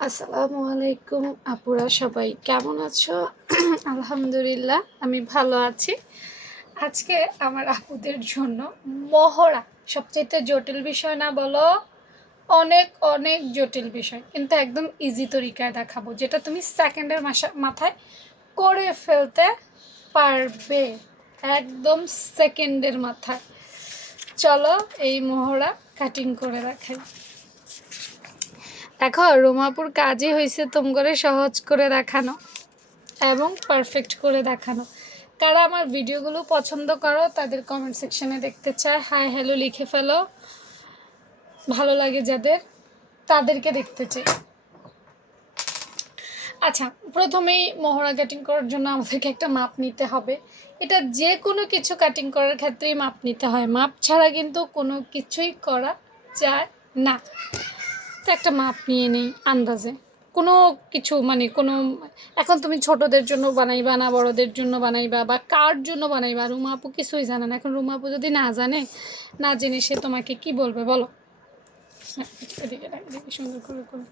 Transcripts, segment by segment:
আসসালামু আলাইকুম আপুরা, সবাই কেমন আছো? আলহামদুলিল্লাহ আমি ভালো আছি। আজকে আমার আপুদের জন্য মহড়া সবচেয়ে জটিল বিষয় না বলো? অনেক অনেক জটিল বিষয়, কিন্তু একদম ইজি তরিকায় দেখাবো, যেটা তুমি সেকেন্ডের মাথায় করে ফেলতে পারবে, একদম সেকেন্ডের মাথায়। চলো এই মহড়া কাটিং করে দেখাই। দেখো, রুমাপুর কাজই হয়েছে করে সহজ করে দেখানো এবং পারফেক্ট করে দেখানো। কারা আমার ভিডিওগুলো পছন্দ করো তাদের কমেন্ট সেকশনে দেখতে চায়, হাই হ্যালো লিখে ফেলো। ভালো লাগে যাদের, তাদেরকে দেখতে চাই। আচ্ছা, প্রথমেই মহড়া কাটিং করার জন্য আমাদেরকে একটা মাপ নিতে হবে। এটা যে কোনো কিছু কাটিং করার ক্ষেত্রেই মাপ নিতে হয়, মাপ ছাড়া কিন্তু কোনো কিছুই করা যায় না। তো একটা মাপ নিয়ে নেই আন্দাজে, কোনো কিছু মানে কোনো, এখন তুমি ছোটদের জন্য বানাইবা না বড়দের জন্য বানাইবা বা কার জন্য বানাইবা, রুমা আপু কিছুই জানে না। এখন রুমা আপু যদি না জানে, না জেনে সে তোমাকে কি বলবে বলো? এদিকে সুন্দর করে করে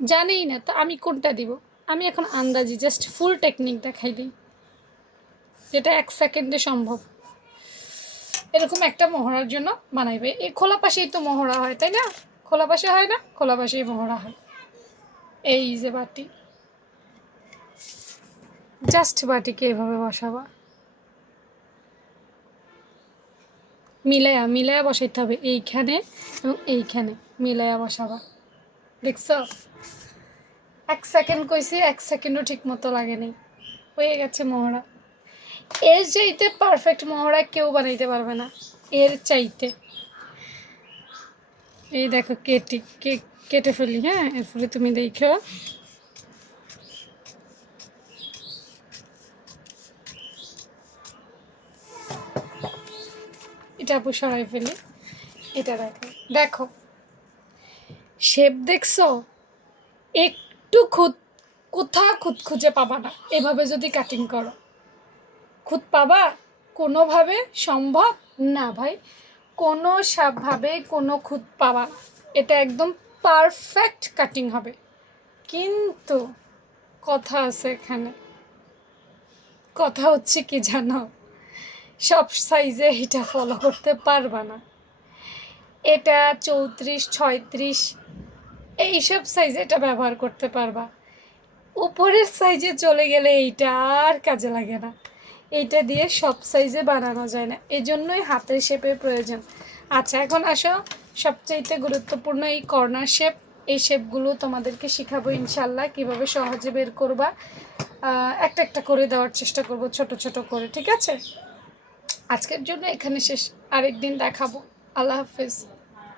জানেই না, তো আমি কোনটা দিব? আমি এখন আন্দাজি জাস্ট ফুল টেকনিক দেখাই দিই, যেটা 1 সেকেন্ডে সম্ভব। এরকম একটা মহড়ার জন্য বানাইবে, এই খোলা পাশেই তো মহড়া হয়, তাই না? খোলা পাশে হয় না? খোলা পাশেই মহড়া হয়। এই যে বাটি, জাস্ট বাটিকে এভাবে বসাবা, মিলায়া মিলায়া বসাইতে হবে, এইখানে এবং এইখানে মিলায়া বসাবা। দেখছো? 1 সেকেন্ড কইছি, 1 সেকেন্ডও ঠিক মতো লাগেনি, হয়ে গেছে মহড়া। এর চাইতে পারফেক্ট মহড়া কেউ বানাইতে পারবে না, এর চাইতে। এই দেখো কেটে ফেলি, হ্যাঁ, এরপরে তুমি দেখো। এটা আপু সরাই ফেলি, এটা দেখো, দেখো শেপ দেখছো? একটু খুঁত খুঁজে পাবা না এভাবে যদি কাটিং করো। খুঁত পাবা কোনোভাবে? সম্ভব না ভাই, ভাবে কোনো খুঁত পাবা না। এটা একদম পারফেক্ট কাটিং হবে। কিন্তু কথা আছে এখানে, কথা হচ্ছে কি জানো? সব সাইজে এটা ফলো করতে পারবা না। এটা 34, 36 এইসব সাইজে এটা ব্যবহার করতে পারবা। উপরের সাইজে চলে গেলে এইটা আর কাজে লাগে না। এইটা দিয়ে সব সাইজে বানানো যায় না, এজন্যই হাতের শেপের প্রয়োজন। আচ্ছা, এখন আসো সবচাইতে গুরুত্বপূর্ণ এই কর্নার শেপ। এই শেপগুলো তোমাদেরকে শিখাবো ইনশাল্লাহ, কিভাবে সহজে বের করবা। একটা একটা করে দেওয়ার চেষ্টা করব, ছোট ছোট করে, ঠিক আছে? আজকের জন্য এখানে শেষ, আরেকদিন দেখাবো। আল্লাহ হাফেজ।